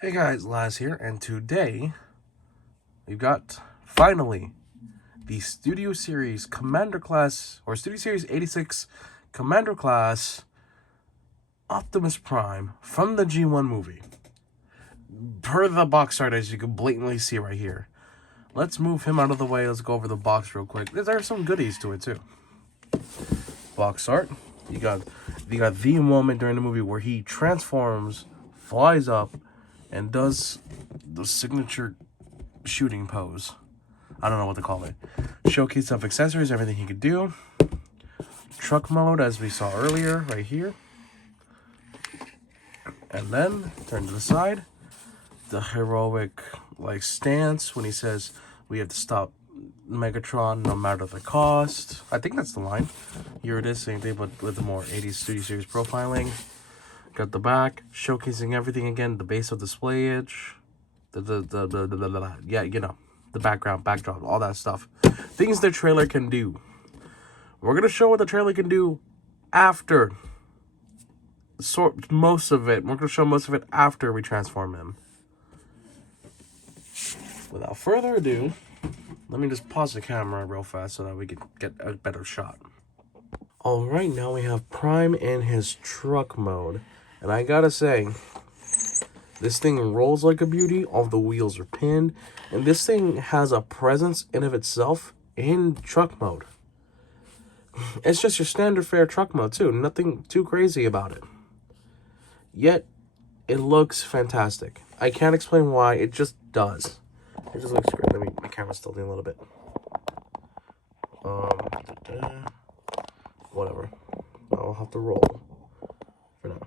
Hey guys, Laz here, and today we've got finally the Studio Series Commander Class, or Studio Series 86 Commander Class Optimus Prime from the G1 movie. Per the box art, as you can blatantly see right here. Let's move him out of the way. Let's go over the box real quick. There are some goodies to it too. Box art. You got the moment during the movie where he transforms, flies up, and does the signature shooting pose. I don't know what to call it. Showcase of accessories, everything he could do. Truck mode, as we saw earlier, right here. And then, turn to the side. The heroic, stance when he says, we have to stop Megatron no matter the cost. I think that's the line. Here it is, same thing, but with the more 80s Studio Series profiling. Got the back, showcasing everything again, the base of displayage, yeah, you know, the background, backdrop, all that stuff. Things the trailer can do. We're gonna show what the trailer can do after. Most of it. We're gonna show most of it after we transform him. Without further ado, let me just pause the camera real fast so that we can get a better shot. Alright, now we have Prime in his truck mode. And I gotta say, this thing rolls like a beauty. All the wheels are pinned. And this thing has a presence in of itself in truck mode. It's just your standard fare truck mode too. Nothing too crazy about it. Yet, it looks fantastic. I can't explain why. It just does. It just looks great. My camera's tilting a little bit. Whatever. I'll have to roll for now.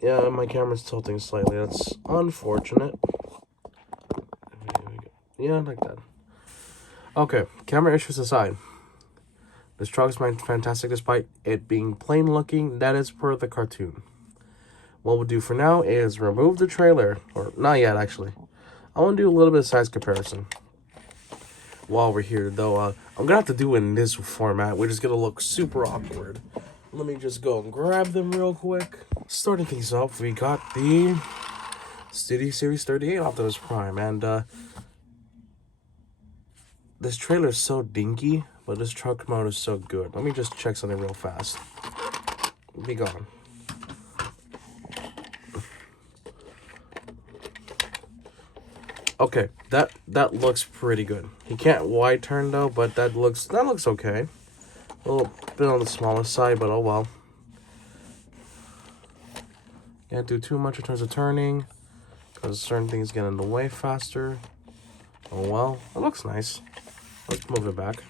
Yeah, my camera's tilting slightly. That's unfortunate. Yeah, like that. Okay, camera issues aside. This truck is fantastic despite it being plain looking. That is per the cartoon. What we'll do for now is remove the trailer. Or, not yet, actually. I want to do a little bit of size comparison. While we're here, though, I'm going to have to do it in this format, which is going to look super awkward. Let me just go and grab them real quick. Starting things off, we got the Studio Series 38 Optimus Prime, and this trailer is so dinky, but this truck mode is so good. Let me just check something real fast. Be gone. Okay, that looks pretty good. He can't wide turn though, but that looks okay. A little bit on the smaller side, but oh well. Can't do too much in terms of turning, because certain things get in the way faster. Oh well, it looks nice. Let's move it back.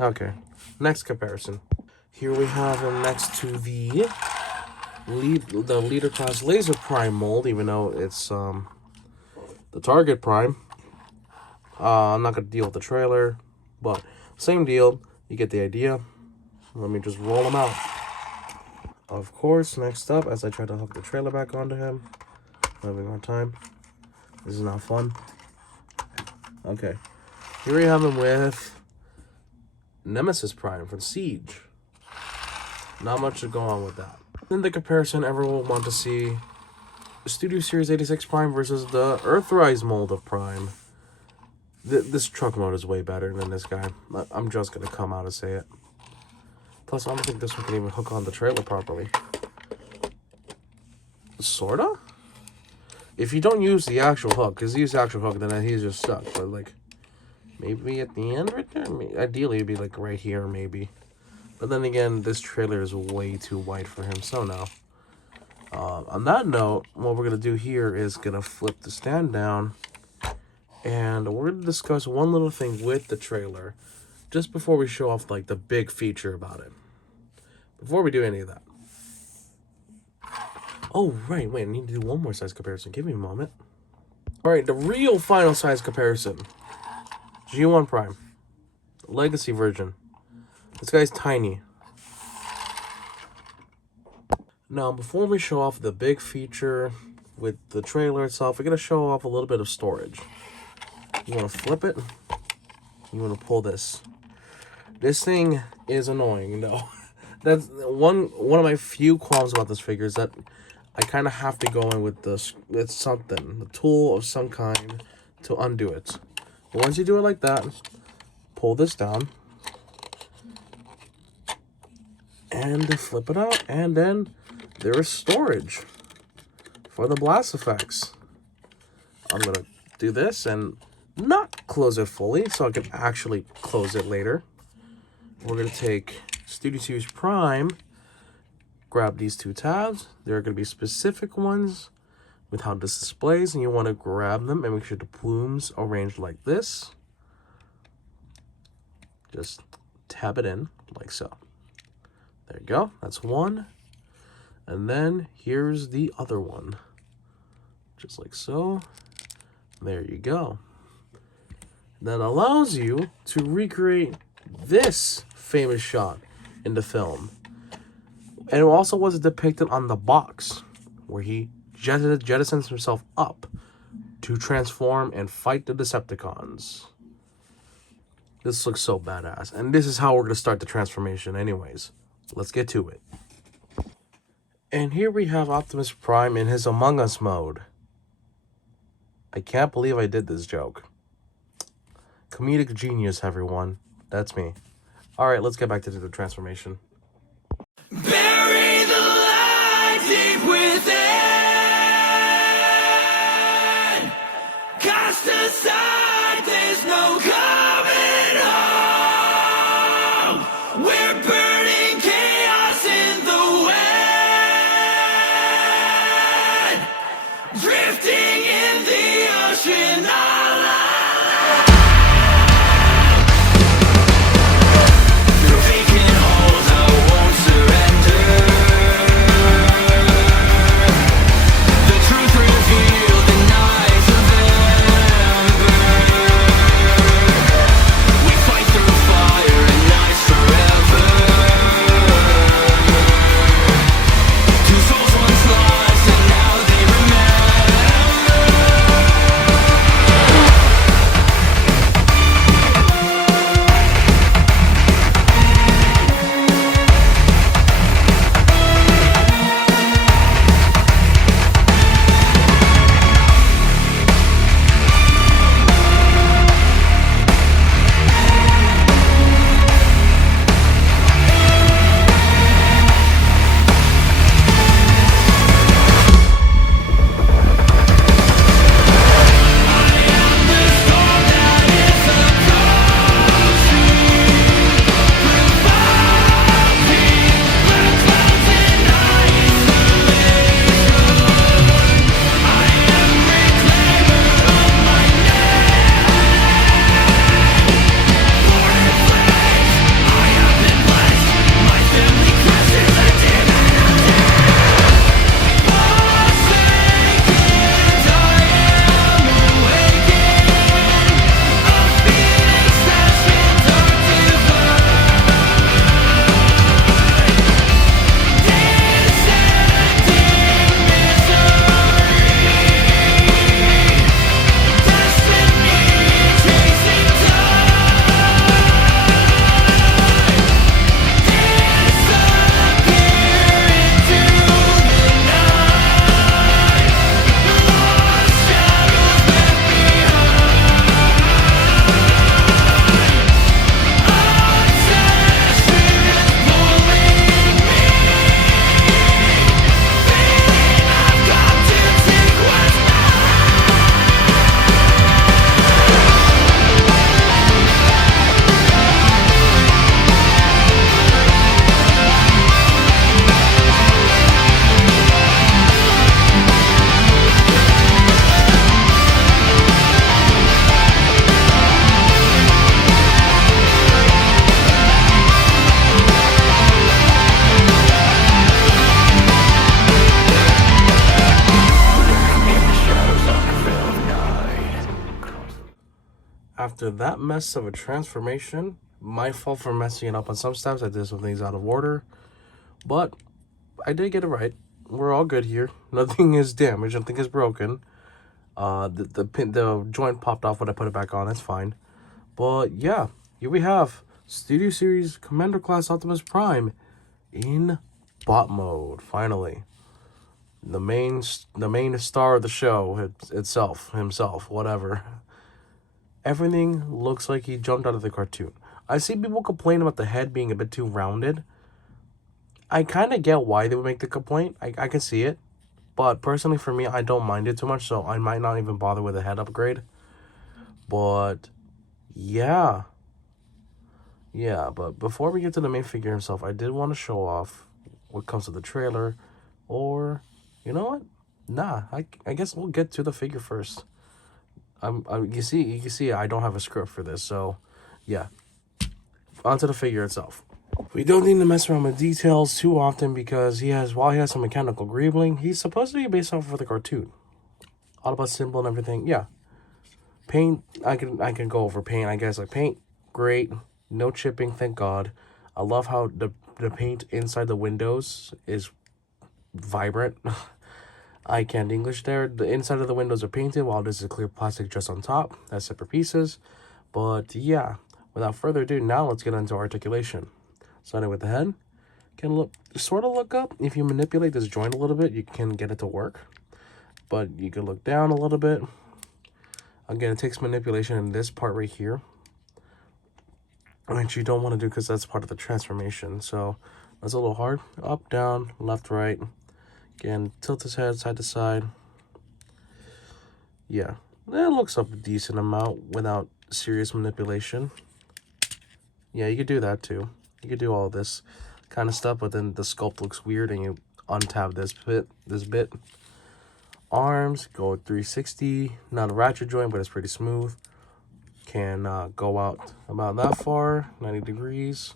Okay, next comparison. Here we have him next to the Leader Class Laser Prime mold, even though it's the Target Prime. I'm not gonna deal with the trailer, but same deal. You get the idea. Let me just roll him out. Of course, next up, as I try to hook the trailer back onto him, having a hard time. This is not fun. Okay, here we have him with Nemesis Prime from Siege. Not much to go on with that. In the comparison, everyone will want to see the Studio Series 86 Prime versus the Earthrise mold of Prime. This truck mode is way better than this guy. I'm just gonna come out and say it. Plus, I don't think this one can even hook on the trailer properly. Sorta? If you don't use the actual hook, because you use the actual hook, then he's just stuck. But, maybe at the end right there? Ideally, it'd be, right here, maybe. But then again, this trailer is way too wide for him, so no. On that note, what we're going to do here is going to flip the stand down. And we're going to discuss one little thing with the trailer. Just before we show off, the big feature about it. Before we do any of that. Oh, right. Wait, I need to do one more size comparison. Give me a moment. Alright, the real final size comparison. G1 Prime. Legacy version. This guy's tiny. Now, before we show off the big feature with the trailer itself, we're going to show off a little bit of storage. You want to flip it. You want to pull this. This thing is annoying, though. That's one of my few qualms about this figure is that I kind of have to go in with this with something, a tool of some kind, to undo it. But once you do it like that, pull this down and flip it out, and then there is storage for the blast effects. I'm gonna do this and not close it fully so I can actually close it later. We're gonna take Studio Series Prime, grab these two tabs. There are gonna be specific ones with how this displays, and you want to grab them and make sure the plumes are arranged like this. Just tab it in like so. There you go, that's one. And then here's the other one. Just like so. There you go. That allows you to recreate this famous shot in the film. And it also was depicted on the box, where he jettisons himself up to transform and fight the Decepticons. This looks so badass. And this is how we're going to start the transformation anyways. Let's get to it. And here we have Optimus Prime in his Among Us mode. I can't believe I did this joke. Comedic genius, everyone. That's me. Alright, let's get back to the transformation. Bury the light deep within. Cast aside, there's no coming home. We're burning chaos in the wind. Drifting in the ocean. After that mess of a transformation, my fault for messing it up on some steps. I did some things out of order, but I did get it right. We're all good here. Nothing is damaged. Nothing is broken. The joint popped off when I put it back on. It's fine. But yeah, here we have Studio Series Commander Class Optimus Prime in bot mode. Finally, the main star of the show himself, whatever. Everything looks like he jumped out of the cartoon. I see people complain about the head being a bit too rounded. I kind of get why they would make the complaint. I can see it. But personally, for me, I don't mind it too much, so I might not even bother with a head upgrade. But, yeah. Yeah, but before we get to the main figure himself, I did want to show off what comes with the trailer. Or, you know what? Nah, I guess we'll get to the figure first. You see, I don't have a script for this, so, yeah. Onto the figure itself. We don't need to mess around with details too often because while he has some mechanical greebling, he's supposed to be based off of the cartoon. All about symbol and everything. Yeah. Paint, I can go over paint, I guess. Like paint, great. No chipping, thank God. I love how the paint inside the windows is vibrant. I can't English there. The inside of the windows are painted while this is clear plastic just on top. That's separate pieces. But yeah, without further ado, now let's get into articulation. Starting with the head, can sort of look up. If you manipulate this joint a little bit, you can get it to work. But you can look down a little bit. Again, it takes manipulation in this part right here, which you don't want to do because that's part of the transformation. So that's a little hard. Up, down, left, right. Again, tilt his head side to side. Yeah, it looks up a decent amount without serious manipulation. Yeah, you could do that too. You could do all this kind of stuff, but then the sculpt looks weird and you untab this bit. Arms go 360, not a ratchet joint, but it's pretty smooth. Can go out about that far, 90 degrees.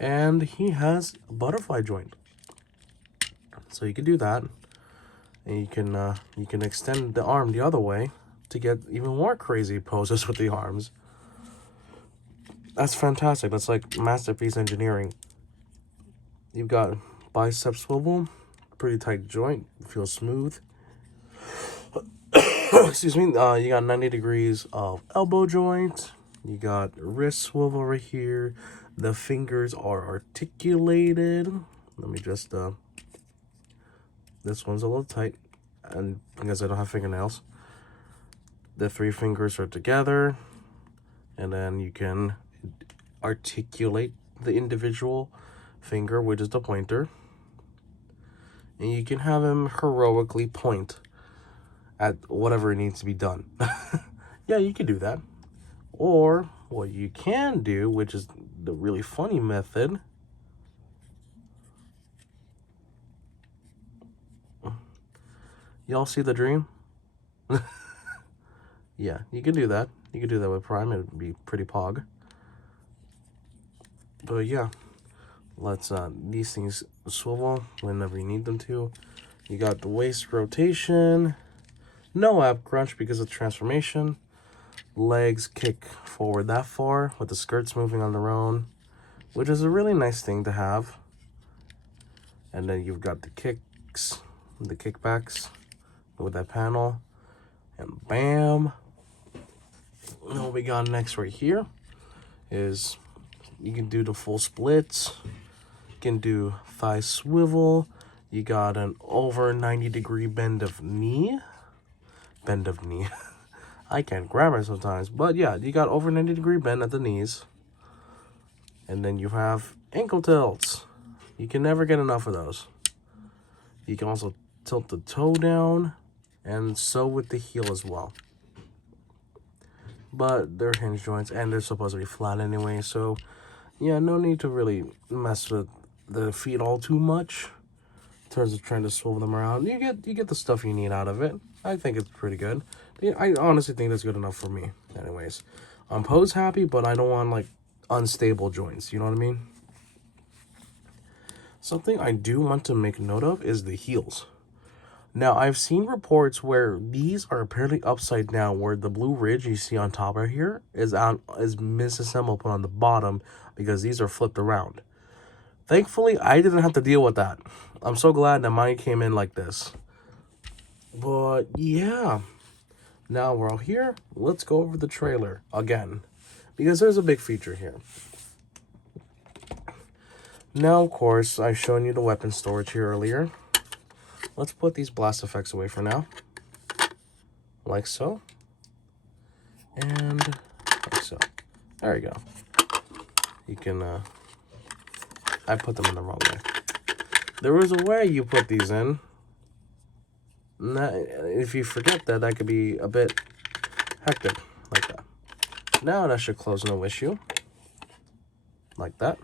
And he has a butterfly joint. So you can do that. And you can extend the arm the other way to get even more crazy poses with the arms. That's fantastic. That's like masterpiece engineering. You've got bicep swivel, pretty tight joint, feels smooth. Excuse me. You got 90 degrees of elbow joint. You got wrist swivel right here. The fingers are articulated. Let me just this one's a little tight, and because I don't have fingernails, the 3 fingers are together, and then you can articulate the individual finger, which is the pointer, and you can have him heroically point at whatever needs to be done. Yeah, you can do that. Or what you can do, which is the really funny method, y'all see the dream? Yeah, you can do that. You can do that with Prime. It would be pretty pog. But yeah, let's these things swivel whenever you need them to. You got the waist rotation, no ab crunch because of transformation. Legs kick forward that far with the skirts moving on their own, which is a really nice thing to have. And then you've got the kicks, the kickbacks with that panel, and bam. And what we got next right here is you can do the full splits. You can do thigh swivel. You got an over 90-degree bend of knee. I can't grammar sometimes, but yeah, you got over 90-degree bend at the knees. And then you have ankle tilts. You can never get enough of those. You can also tilt the toe down, and so with the heel as well. But they're hinge joints, and they're supposed to be flat anyway, so yeah, no need to really mess with the feet all too much in terms of trying to swivel them around. You get the stuff you need out of it. I think it's pretty good. I honestly think that's good enough for me. Anyways, I'm pose happy, but I don't want like unstable joints. You know what I mean? Something I do want to make note of is the heels. Now, I've seen reports where these are apparently upside down, where the blue ridge you see on top right here is misassembled put on the bottom because these are flipped around. Thankfully, I didn't have to deal with that. I'm so glad that mine came in like this. But yeah, now we're all here. Let's go over the trailer again, because there's a big feature here. Now, of course, I've shown you the weapon storage here earlier. Let's put these blast effects away for now. Like so. And like so. There you go. You can, I put them in the wrong way. There was a way you put these in. If you forget that, that could be a bit hectic, like that. Now that should close no issue. Like that.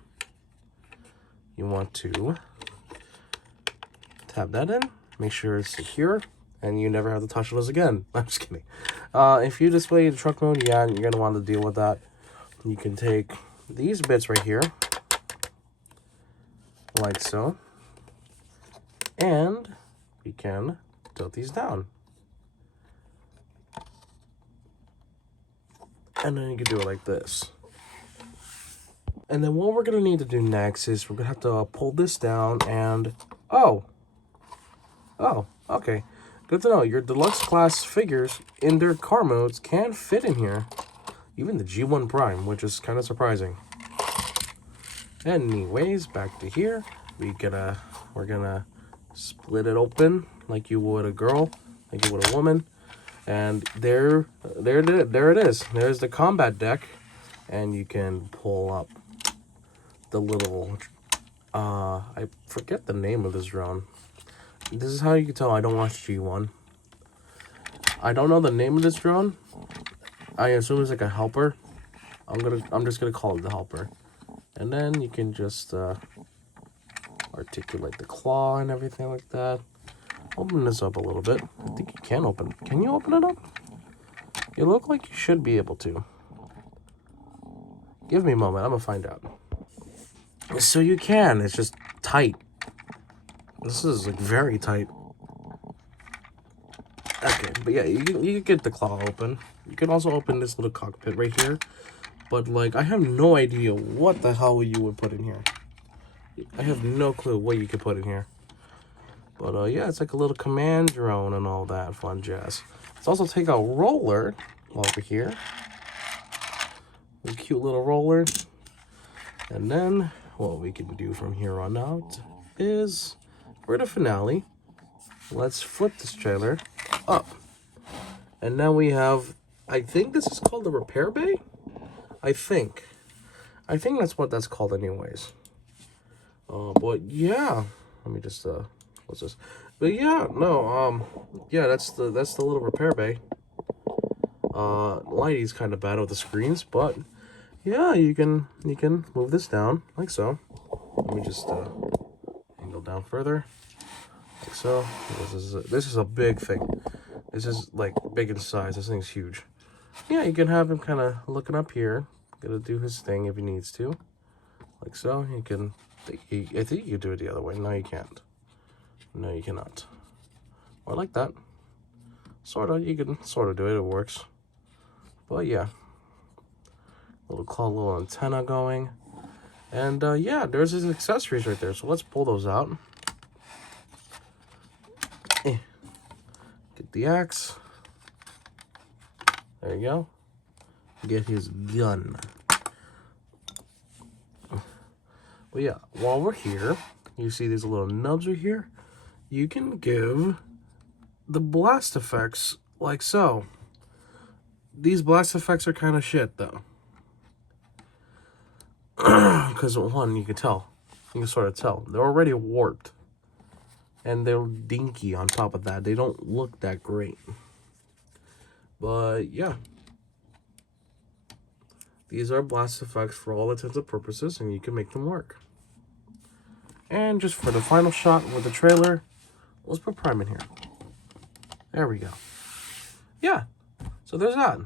You want to tab that in, make sure it's secure, and you never have to touch those again. I'm just kidding. If you display the truck mode, yeah, you're gonna want to deal with that. You can take these bits right here, like so, and we can tilt these down. And then you can do it like this. And then what we're going to need to do next is we're going to have to pull this down and... Oh, okay. Good to know. Your deluxe class figures in their car modes can fit in here. Even the G1 Prime, which is kind of surprising. Anyways, back to here. We're gonna split it open like you would a girl, like you would a woman. And there it is. There's the combat deck. And you can pull up the little, I forget the name of this drone. This is how you can tell I don't watch G1. I don't know the name of this drone. I assume it's like a helper. I'm just gonna call it the helper. And then you can just articulate the claw and everything like that. Open this up a little bit. I think you can open it. Can you open it up? You look like you should be able to. Give me a moment, I'm gonna find out. So you can, it's just tight. This is like very tight. Okay, but yeah, you can get the claw open. You can also open this little cockpit right here. But like, I have no idea what the hell you would put in here. I have no clue what you could put in here. But yeah, it's like a little command drone and all that fun jazz. Let's also take a roller over here. A cute little roller. And then what we can do from here on out is, for the finale, let's flip this trailer up. And now we have, I think this is called the repair bay? I think that's what that's called anyways. But yeah, let me just, what's this? But yeah, no, yeah, that's the little repair bay. Lighting's kind of bad with the screens, but yeah, you can move this down like so. Let me just angle down further, like so. This is a big thing. This is like big in size. This thing's huge. Yeah, you can have him kind of looking up here, gonna do his thing if he needs to, like so. You can. I think you can do it the other way. No, you can't. No, you cannot. Or like that. Sorta. You can sort of do it. It works. But yeah. Little claw, little antenna going. And yeah, there's his accessories right there. So let's pull those out. Get the axe. There you go. Get his gun. But yeah, while we're here, you see these little nubs right here. You can give the blast effects like so. These blast effects are kind of shit though. Because one, you can sort of tell. They're already warped. And they're dinky on top of that. They don't look that great. But yeah. These are blast effects for all intents and purposes, and you can make them work. And just for the final shot with the trailer, let's put Prime in here. There we go. Yeah, so there's that.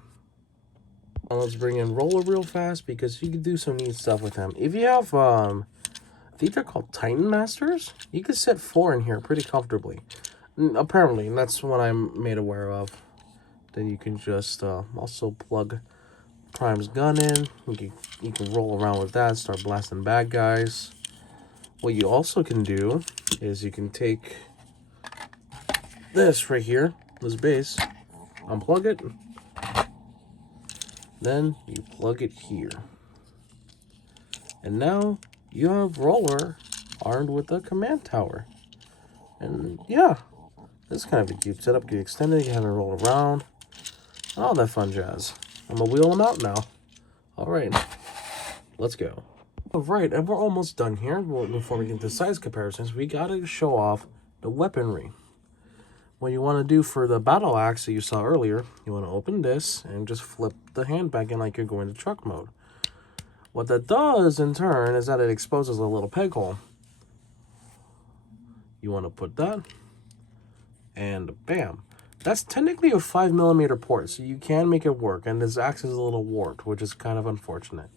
Now let's bring in Roller real fast because you can do some neat stuff with him. If you have, I think they're called Titan Masters, you can set 4 in here pretty comfortably. Apparently, and that's what I'm made aware of. Then you can just also plug Prime's gun in. You can roll around with that, start blasting bad guys. What you also can do is you can take this right here, this base, unplug it, then you plug it here. And now you have Roller armed with a command tower. And yeah, this is kind of a cute setup. You can extend it, you can have it roll around, and all that fun jazz. I'm gonna wheel them out now. Alright, let's go. Alright, and we're almost done here. Before we get into size comparisons, we gotta show off the weaponry. What you want to do for the battle axe that you saw earlier, you want to open this and just flip the hand back in like you're going to truck mode. What that does in turn is that it exposes a little peg hole. You want to put that, and bam. That's technically a 5mm port, so you can make it work, and this axe is a little warped, which is kind of unfortunate.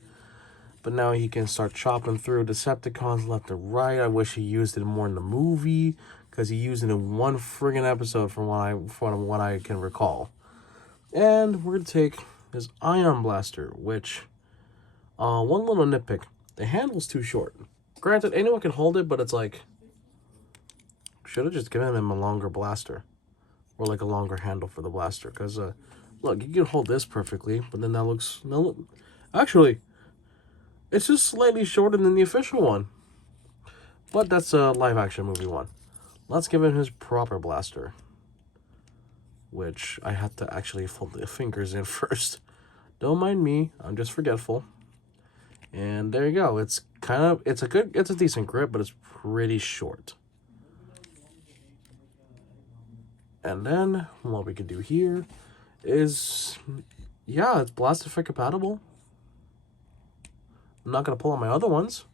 But now he can start chopping through Decepticons left and right. I wish he used it more in the movie, because he used it in one friggin' episode from what I can recall. And we're going to take his Ion Blaster, which, one little nitpick, the handle's too short. Granted, anyone can hold it, but it's like, should have just given him a longer blaster. Or like a longer handle for the blaster, because, look, you can hold this perfectly, but then that looks, no, actually, it's just slightly shorter than the official one. But that's a live-action movie one. Let's give him his proper blaster. Which I have to actually fold the fingers in first. Don't mind me, I'm just forgetful. And there you go. It's a decent grip, but it's pretty short. And then what we can do here is, yeah, it's Blastify compatible. I'm not going to pull out my other ones,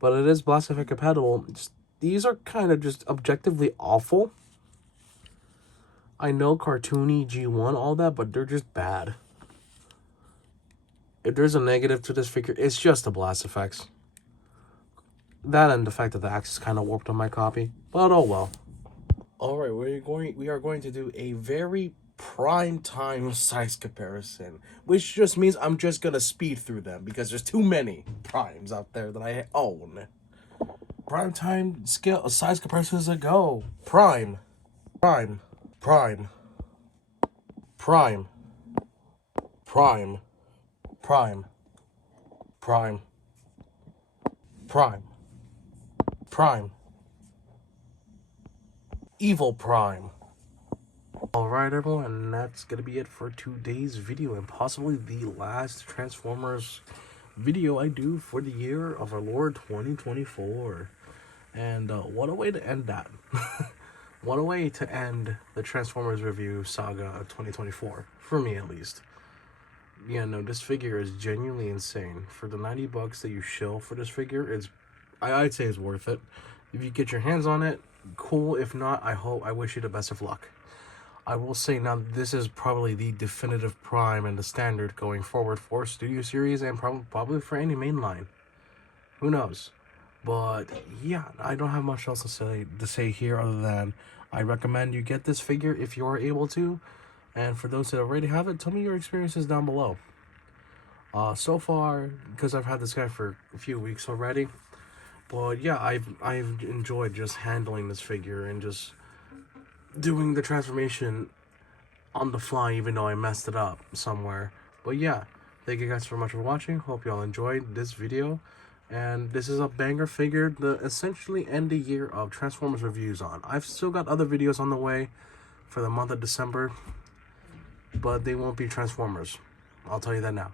but it is Blastify compatible. These are kind of just objectively awful. I know cartoony, G1, all that, but they're just bad. If there's a negative to this figure, it's just the blast effects. That and the fact that the axe is kind of warped on my copy, but oh well. Alright, we are going to do a very prime time size comparison, which just means I'm just gonna speed through them because there's too many primes out there that I own. Prime time scale size comparisons a go. Prime, prime, prime, prime, prime, prime, prime, prime, prime, evil prime. Alright everyone, that's gonna be it for today's video, and possibly the last Transformers video I do for the year of our Lord 2024. And what a way to end that. What a way to end the Transformers review saga of 2024, for me at least. Yeah, no, this figure is genuinely insane. For the $90 that you shill for this figure, I'd say it's worth it. If you get your hands on it, cool. If not, I wish you the best of luck. I will say now, this is probably the definitive prime and the standard going forward for Studio Series and probably for any mainline. Who knows? But yeah, I don't have much else to say here other than I recommend you get this figure if you are able to. And for those that already have it, tell me your experiences down below. So far, because I've had this guy for a few weeks already, but yeah, I've enjoyed just handling this figure and just doing the transformation on the fly, even though I messed it up somewhere. But yeah, thank you guys so much for watching. Hope y'all enjoyed this video. And this is a banger figure to essentially end the year of Transformers reviews on. I've still got other videos on the way for the month of December, but they won't be Transformers. I'll tell you that now.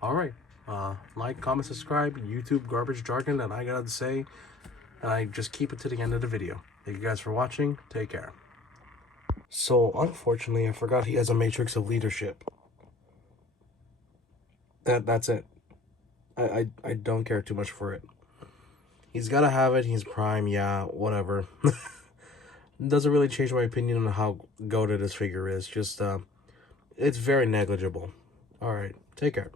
Alright, like, comment, subscribe, YouTube garbage jargon that I gotta say, and I just keep it to the end of the video. Thank you guys for watching. Take care. So, unfortunately, I forgot he has a matrix of leadership. That's it. I don't care too much for it. He's gotta have it. He's prime. Yeah, whatever. Doesn't really change my opinion on how goated this figure is. Just, it's very negligible. Alright, take care.